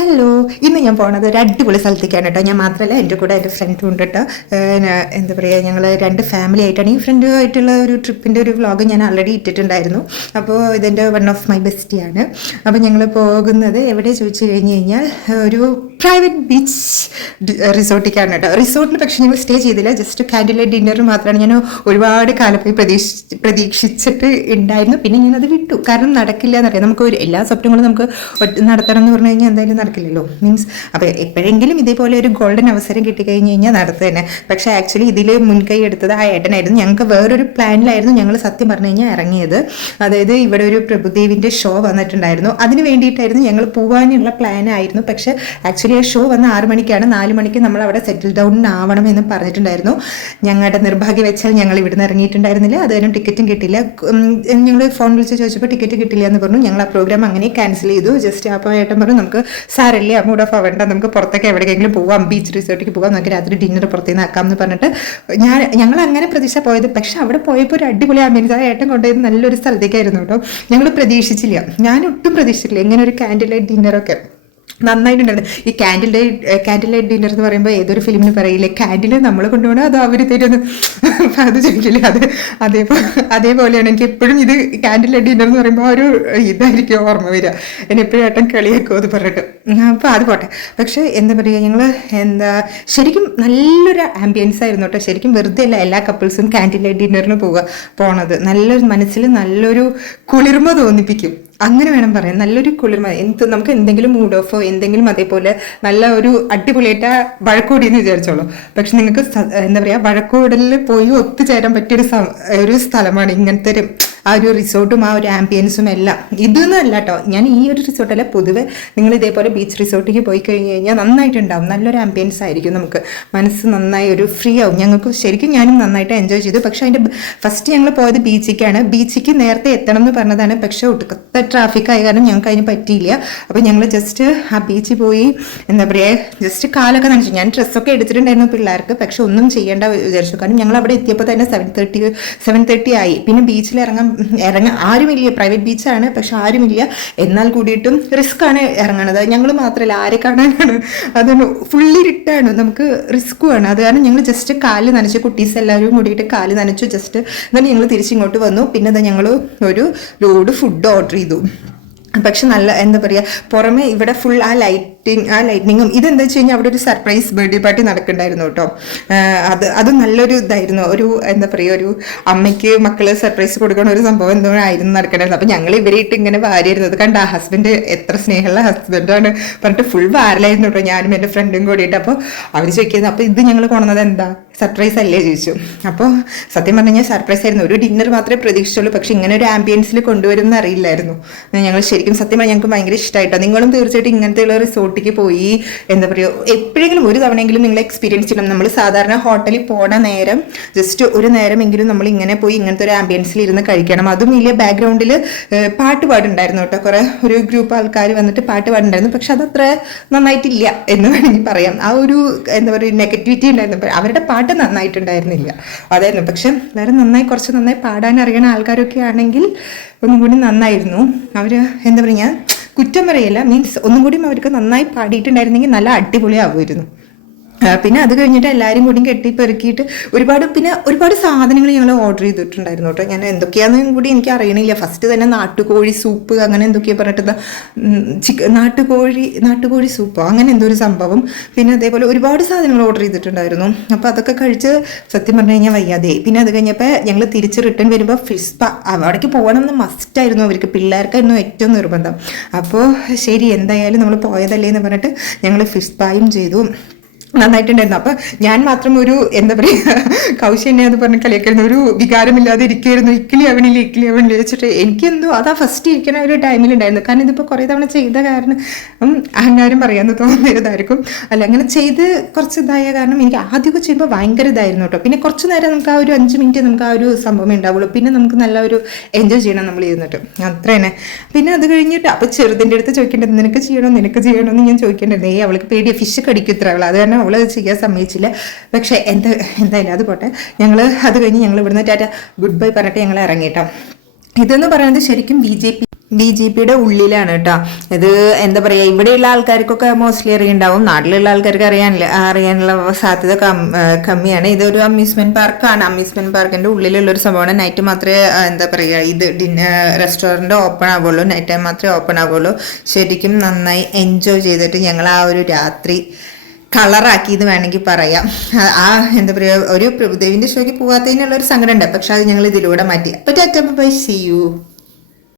Hello, ഇന്ന് ഞാൻ പോണത് ഒരു അടിപൊളി സ്ഥലത്തേക്കാണ് കേട്ടോ. ഞാൻ മാത്രമല്ല, എൻ്റെ കൂടെ എൻ്റെ ഫ്രണ്ടും ഉണ്ട് കേട്ടോ. എന്താ പറയുക, ഞങ്ങൾ രണ്ട് ഫാമിലി ആയിട്ടാണ്. ഈ ഫ്രണ്ടുമായിട്ടുള്ള ഒരു ട്രിപ്പിൻ്റെ ഒരു വ്ളോഗ് ഞാൻ ആൾറെഡി ഇട്ടിട്ടുണ്ടായിരുന്നു. അപ്പോൾ ഇതെൻ്റെ വൺ ഓഫ് മൈ ബെസ്റ്റിയാണ്. അപ്പോൾ ഞങ്ങൾ പോകുന്നത് എവിടെ ചോദിച്ചു കഴിഞ്ഞ് കഴിഞ്ഞാൽ ഒരു പ്രൈവറ്റ് ബീച്ച് റിസോർട്ടിലേക്കാണ് കേട്ടോ. റിസോർട്ടിൽ പക്ഷേ ഞങ്ങൾ സ്റ്റേ ചെയ്തില്ല, ജസ്റ്റ് കാൻഡിൽ ലൈറ്റ് ഡിന്നർ മാത്രമാണ് ഞാൻ ഒരുപാട് കാലമായി പ്രതീക്ഷിച്ചിട്ട് ഉണ്ടായിരുന്നു. പിന്നെ ഞാനത് വിട്ടു, കാരണം നടക്കില്ല എന്നറിയാം. നമുക്ക് എല്ലാ സ്വപ്നങ്ങളും നമുക്ക് നടത്തണം എന്ന് പറഞ്ഞു കഴിഞ്ഞാൽ എന്തായാലും നടക്കില്ലല്ലോ. മീൻസ് അപ്പോൾ എപ്പോഴെങ്കിലും ഇതേപോലെ ഒരു ഗോൾഡൻ അവസരം കിട്ടിക്കഴിഞ്ഞ് കഴിഞ്ഞാൽ നടത്തുക തന്നെ. പക്ഷേ ആക്ച്വലി ഇതിൽ മുൻകൈ എടുത്തത് ആ ഏട്ടനായിരുന്നു. ഞങ്ങൾക്ക് വേറൊരു പ്ലാനിലായിരുന്നു ഞങ്ങൾ സത്യം പറഞ്ഞു കഴിഞ്ഞാൽ ഇറങ്ങിയത്. അതായത് ഇവിടെ ഒരു പ്രഭുദേവിൻ്റെ ഷോ വന്നിട്ടുണ്ടായിരുന്നു, അതിന് വേണ്ടിയിട്ടായിരുന്നു ഞങ്ങൾ പോകാനുള്ള പ്ലാനായിരുന്നു. പക്ഷേ ആക്ച്വലി ആ ഷോ വന്ന് 6 മണിക്കാണ്. 4 മണിക്ക് നമ്മൾ അവിടെ സെറ്റിൽ ഡൗൺ ആവണം എന്ന് പറഞ്ഞിട്ടുണ്ടായിരുന്നു. ഞങ്ങളുടെ നിർഭാഗ്യം വെച്ചാൽ ഞങ്ങൾ ഇവിടുന്ന് ഇറങ്ങിയിട്ടുണ്ടായിരുന്നില്ല. അത് കാരണം ടിക്കറ്റും കിട്ടില്ല. ഞങ്ങൾ ഫോൺ വിളിച്ച് ചോദിച്ചപ്പോൾ ടിക്കറ്റ് കിട്ടില്ല എന്ന് പറഞ്ഞു. ഞങ്ങൾ ആ പ്രോഗ്രാം അങ്ങനെ ക്യാൻസൽ ചെയ്തു. ജസ്റ്റ് അപ്പോൾ ഏട്ടൻ പറഞ്ഞു, നമുക്ക് സാരല്ലേ, മൂഡ് ഓഫ് ആവേണ്ട, നമുക്ക് പുറത്തൊക്കെ എവിടെയെങ്കിലും പോവാം, ബീച്ച് റിസോർട്ടിലേക്ക് പോകാം, നമുക്ക് രാത്രി ഡിന്നർ പുറത്തുനിന്ന് ആക്കാം എന്ന് പറഞ്ഞിട്ട് ഞങ്ങൾ അങ്ങനെ പ്രതീക്ഷ പോയത്. പക്ഷെ അവിടെ പോയപ്പോൾ ഒരു അടിപൊളി ആംബിയൻസ്. ആ ഏട്ടൻ കൊണ്ടുപോയത് നല്ലൊരു സ്ഥലത്തേക്കായിരുന്നു കേട്ടോ. ഞങ്ങൾ പ്രതീക്ഷിച്ചില്ല, ഞാൻ ഒട്ടും പ്രതീക്ഷിച്ചില്ല ഇങ്ങനെ ഒരു കാൻഡിൽ ലൈറ്റ് ഡിന്നറൊക്കെ നന്നായിട്ടുണ്ടായിരുന്നു. ഈ കാൻഡിൽ ലൈറ്റ് ഡിന്നർ എന്ന് പറയുമ്പോൾ ഏതൊരു ഫിലിമിന് പറയില്ലേ, കാൻഡിൽ നമ്മൾ കൊണ്ടുപോകണം അത് അവർ തരുമെന്ന്, അത് ചോദിക്കില്ലേ, അതേപോലെയാണ് എനിക്ക് എപ്പോഴും ഇത് കാൻഡിൽ ലൈറ്റ് ഡിന്നർ എന്ന് പറയുമ്പോൾ ഒരു ഇതായിരിക്കും ഓർമ്മ വരിക. എന്നെ എപ്പോഴും ഏട്ടൻ കളിയാക്കും അത് പറഞ്ഞിട്ട്. അപ്പോൾ അത് പോട്ടെ. പക്ഷേ എന്താ പറയുക, ഞങ്ങൾ ശരിക്കും നല്ലൊരു ആംബിയൻസ് ആയിരുന്നു കേട്ടോ. ശരിക്കും വെറുതെ അല്ല എല്ലാ കപ്പിൾസും കാൻഡിൽ ലൈറ്റ് ഡിന്നറിന് പോണത്. നല്ലൊരു മനസ്സിൽ നല്ലൊരു കുളിർമ തോന്നിപ്പിക്കും, അങ്ങനെ വേണം പറയാൻ. നല്ലൊരു കുളിർമ. നമുക്ക് എന്തെങ്കിലും മൂഡ് ഓഫോ എന്തെങ്കിലും അതേപോലെ നല്ല ഒരു അടിപൊളിയായിട്ട് വഴക്കൂടിയെന്ന് വിചാരിച്ചോളൂ. പക്ഷെ നിങ്ങൾക്ക് എന്താ പറയുക, വഴക്കൂടലിൽ പോയി ഒത്തുചേരാൻ പറ്റിയൊരു സ്ഥലമാണ് ഇങ്ങനത്തെ ആ ഒരു റിസോർട്ടും ആ ഒരു ആംബിയൻസും എല്ലാം. ഇതൊന്നും കേട്ടോ, ഞാൻ ഈ ഒരു റിസോർട്ടല്ല, പൊതുവെ നിങ്ങൾ ഇതേപോലെ ബീച്ച് റിസോർട്ടിലേക്ക് പോയി കഴിഞ്ഞ് കഴിഞ്ഞാൽ നന്നായിട്ടുണ്ടാവും. നല്ലൊരു ആംബിയൻസ് ആയിരിക്കും, നമുക്ക് മനസ്സ് നന്നായി ഒരു ഫ്രീ ആവും. ഞങ്ങൾക്ക് ശരിക്കും ഞാനും നന്നായിട്ട് എൻജോയ് ചെയ്തു. പക്ഷേ അതിൻ്റെ ഫസ്റ്റ് ഞങ്ങൾ പോയത് ബീച്ചിലേക്കാണ്. ബീച്ചിലേക്ക് നേരത്തെ എത്തണം എന്ന് പറഞ്ഞതാണ്, പക്ഷേ ഒട്ടുക്കത്തെ ട്രാഫിക് ആയ കാരണം ഞങ്ങൾക്ക് അതിന് പറ്റിയില്ല. അപ്പോൾ ഞങ്ങൾ ജസ്റ്റ് ആ ബീച്ചിൽ പോയി എന്താ പറയുക, ജസ്റ്റ് കാലൊക്കെ നനച്ചു. ഞാൻ ഡ്രസ്സൊക്കെ എടുത്തിട്ടുണ്ടായിരുന്നു പിള്ളേർക്ക്, പക്ഷെ ഒന്നും ചെയ്യേണ്ട വിചാരിച്ചു. കാരണം ഞങ്ങൾ അവിടെ എത്തിയപ്പോൾ തന്നെ 7:30 ആയി. പിന്നെ ബീച്ചിൽ ഇറങ്ങാൻ ആരുമില്ല. പ്രൈവറ്റ് ബീച്ചാണ്, പക്ഷെ ആരുമില്ല. എന്നാൽ കൂടിയിട്ടും റിസ്ക് ആണ് ഇറങ്ങണത്. ഞങ്ങൾ മാത്രമല്ല, ആരെ കാണാനാണ്, അതാണ് ഫുള്ളി റിട്ടാണ്, നമുക്ക് റിസ്ക്കുമാണ്. അത് കാരണം ഞങ്ങൾ ജസ്റ്റ് കാല് നനച്ചു, കുട്ടീസ് എല്ലാവരും കൂടിയിട്ട് കാല് നനച്ചു ജസ്റ്റ്. എന്നിട്ട് ഞങ്ങൾ തിരിച്ചിങ്ങോട്ട് വന്നു. പിന്നെ ഞങ്ങൾ ഒരു ലോഡ് ഫുഡ് ഓർഡർ ചെയ്തു. പക്ഷെ നല്ല എന്താ പറയുക, പുറമെ ഇവിടെ ഫുൾ ആ ലൈറ്റിങ്ങും ഇതെന്താ വെച്ച് കഴിഞ്ഞാൽ അവിടെ ഒരു സർപ്രൈസ് ബർത്ത്ഡേ പാർട്ടി നടക്കുന്നുണ്ടായിരുന്നു കേട്ടോ. അത് നല്ലൊരു ഇതായിരുന്നു. ഒരു എന്താ പറയുക, ഒരു അമ്മയ്ക്ക് മക്കള് സർപ്രൈസ് കൊടുക്കണ ഒരു സംഭവം എന്തോ ആയിരുന്നു നടക്കണ്ടായിരുന്നു. അപ്പം ഞങ്ങൾ ഇവരായിട്ട് ഇങ്ങനെ വാരിയിരുന്നത് കണ്ട, ആ ഹസ്ബൻഡ് എത്ര സ്നേഹമുള്ള ഹസ്ബൻഡാണ് പറഞ്ഞിട്ട് ഫുൾ വാരലായിരുന്നു കേട്ടോ, ഞാനും എൻ്റെ ഫ്രണ്ടും കൂടിയിട്ട്. അപ്പോൾ അവർ ചോദിക്കുന്നത്, അപ്പോൾ ഇത് ഞങ്ങൾ കൊണ്ടുവന്നത് എന്താ, സർപ്രൈസ് അല്ലേ ചോദിച്ചു. അപ്പോൾ സത്യം പറഞ്ഞു കഴിഞ്ഞാൽ സർപ്രൈസ് ആയിരുന്നു. ഒരു ഡിന്നർ മാത്രമേ പ്രതീക്ഷിച്ചുള്ളൂ, പക്ഷെ ഇങ്ങനെ ഒരു ആംബിയൻസിൽ കൊണ്ടുവരുമെന്ന് അറിയില്ലായിരുന്നു. ഞങ്ങൾ ശരിക്കും സത്യം പറഞ്ഞാൽ ഞങ്ങൾക്ക് ഭയങ്കര ഇഷ്ടമായിട്ടോ. നിങ്ങളും തീർച്ചയായിട്ടും ഇങ്ങനത്തെയുള്ള റിസോർട്ടിലേക്ക് പോയി എന്താ പറയുക, എപ്പോഴെങ്കിലും ഒരു തവണയെങ്കിലും നിങ്ങൾ എക്സ്പീരിയൻസ് ചെയ്യണം. നമ്മൾ സാധാരണ ഹോട്ടലിൽ പോണ നേരം ജസ്റ്റ് ഒരു നേരമെങ്കിലും നമ്മൾ ഇങ്ങനെ പോയി ഇങ്ങനത്തെ ഒരു ആംബിയൻസിൽ ഇരുന്ന് കഴിക്കണം. അതും ഇല്ല, ബാക്ക്ഗ്രൗണ്ടിൽ പാട്ട് പാടുണ്ടായിരുന്നു കേട്ടോ. കുറേ ഒരു ഗ്രൂപ്പ് ആൾക്കാർ വന്നിട്ട് പാട്ട് പാടുണ്ടായിരുന്നു, പക്ഷെ അതത്ര നന്നായിട്ടില്ല എന്ന് വേണമെങ്കിൽ പറയാം. ആ ഒരു എന്താ പറയുക നെഗറ്റിവിറ്റി ഉണ്ടായിരുന്നു. അവരുടെ പാട്ട് നന്നായിട്ടുണ്ടായിരുന്നില്ല, അതായിരുന്നു. പക്ഷെ വേറെ കുറച്ച് നന്നായി പാടാൻ അറിയണ ആൾക്കാരൊക്കെ ആണെങ്കിൽ ഒന്നും കൂടി നന്നായിരുന്നു. അവർ എന്താ പറയുക, ഞാൻ കുറ്റം പറയില്ല, മീൻസ് ഒന്നും കൂടി അവർക്ക് നന്നായി പാടിയിട്ടുണ്ടായിരുന്നെങ്കിൽ നല്ല അടിപൊളിയാവുമായിരുന്നു. പിന്നെ അത് കഴിഞ്ഞിട്ട് എല്ലാവരും കൂടി കെട്ടിപ്പെറുക്കിയിട്ട് ഒരുപാട് സാധനങ്ങൾ ഞങ്ങൾ ഓർഡർ ചെയ്തിട്ടുണ്ടായിരുന്നു കേട്ടോ. ഞാൻ എന്തൊക്കെയാണെന്നും കൂടി എനിക്ക് അറിയണില്ല. ഫസ്റ്റ് തന്നെ നാട്ടുകോഴി സൂപ്പ് അങ്ങനെ എന്തൊക്കെയാണ് പറഞ്ഞിട്ട് നാട്ടുകോഴി സൂപ്പോ അങ്ങനെ എന്തോ ഒരു സംഭവം. പിന്നെ അതേപോലെ ഒരുപാട് സാധനങ്ങൾ ഓർഡർ ചെയ്തിട്ടുണ്ടായിരുന്നു. അപ്പോൾ അതൊക്കെ കഴിച്ച് സത്യം പറഞ്ഞു കഴിഞ്ഞാൽ വയ്യാതെ. പിന്നെ അത് കഴിഞ്ഞപ്പോൾ ഞങ്ങൾ തിരിച്ച് റിട്ടേൺ വരുമ്പോൾ ഫിഷ് സ്പാ അവിടേക്ക് പോകണം എന്ന് മസ്റ്റായിരുന്നു അവർക്ക്, പിള്ളേർക്കായിരുന്നു ഏറ്റവും നിർബന്ധം. അപ്പോൾ ശരി എന്തായാലും നമ്മൾ പോയതല്ലേ എന്ന് പറഞ്ഞിട്ട് ഞങ്ങൾ ഫിഷ് സ്പായും ചെയ്തു. നന്നായിട്ടുണ്ടായിരുന്നു. അപ്പം ഞാൻ മാത്രം ഒരു എന്താ പറയുക, കൗശന്യ അത് പറഞ്ഞ് കളിയാക്കായിരുന്നു, ഒരു വികാരമില്ലാതെ ഇരിക്കുമായിരുന്നു. ഇക്കിളി അവനില്ല വെച്ചിട്ട് എനിക്കെന്തോ അതാ ഫസ്റ്റ് ഇരിക്കണ ഒരു ടൈമിലുണ്ടായിരുന്നു. കാരണം ഇതിപ്പോൾ കുറേ തവണ ചെയ്ത കാരണം അഹങ്കാരം പറയാമെന്ന് തോന്നിയതായിരിക്കും. അല്ല, അങ്ങനെ ചെയ്ത് കുറച്ച് ഇതായ കാരണം എനിക്ക് ആദ്യമൊക്കെ ചെയ്യുമ്പോൾ ഭയങ്കര ഇതായിരുന്നു കേട്ടോ. പിന്നെ കുറച്ച് നേരം നമുക്ക് ആ ഒരു 5 മിനിറ്റ് നമുക്ക് ആ ഒരു സംഭവം ഉണ്ടാവുള്ളൂ. പിന്നെ നമുക്ക് നല്ല ഒരു എൻജോയ് ചെയ്യണം നമ്മൾ ഇരുന്നിട്ട്, അത്ര തന്നെ. പിന്നെ അത് കഴിഞ്ഞിട്ട് അപ്പോൾ ചെറുതിൻ്റെ അടുത്ത് ചോദിക്കേണ്ടത്, നിനക്ക് ചെയ്യണമെന്ന് ഞാൻ ചോദിക്കേണ്ടത്. അവൾക്ക് പേടിയ ഫിഷ് കടിക്കുത്ര അവൾ, അത് കാരണം അവളത് ചെയ്യാൻ സമ്മതിച്ചില്ല. പക്ഷെ എന്തായാലും അത് പോട്ടെ. ഞങ്ങൾ അത് കഴിഞ്ഞ് ഞങ്ങൾ ഇവിടുന്ന് ടാറ്റ ഗുഡ് ബൈ പറഞ്ഞിട്ട് ഞങ്ങൾ ഇറങ്ങിയിട്ടോ. ഇതെന്ന് പറയുന്നത് ശരിക്കും BJP DGPയുടെ ഉള്ളിലാണ് കേട്ടോ. ഇത് എന്താ പറയുക, ഇവിടെയുള്ള ആൾക്കാർക്കൊക്കെ മോസ്റ്റ്ലി അറിയുണ്ടാവും, നാട്ടിലുള്ള ആൾക്കാർക്ക് അറിയാനുള്ള സാധ്യത കമ്മിയാണ്. ഇതൊരു അമ്യൂസ്മെന്റ് പാർക്കാണ്. അമ്യൂസ്മെന്റ് പാർക്കിന്റെ ഉള്ളിലുള്ള ഒരു സംഭവമാണ്. നൈറ്റ് മാത്രമേ എന്താ പറയുക ഇത് റെസ്റ്റോറൻറ്റ് ഓപ്പൺ ആവുള്ളൂ, നൈറ്റ് ടൈം മാത്രമേ ഓപ്പൺ ആവുള്ളൂ. ശരിക്കും നന്നായി എൻജോയ് ചെയ്തിട്ട് ഞങ്ങൾ ആ ഒരു രാത്രി കളറാക്കി എന്ന് വേണമെങ്കിൽ പറയാം. എന്താ പറയുക, ഒരു പ്രഭുദേവിന്റെ ഷോയ്ക്ക് പോകാത്തതിനുള്ളൊരു സങ്കടം ഉണ്ട്, പക്ഷെ അത് ഞങ്ങൾ ഇതിലൂടെ മാറ്റി. അപ്പോൾ ടാറ്റാ ബൈ, സീ യു.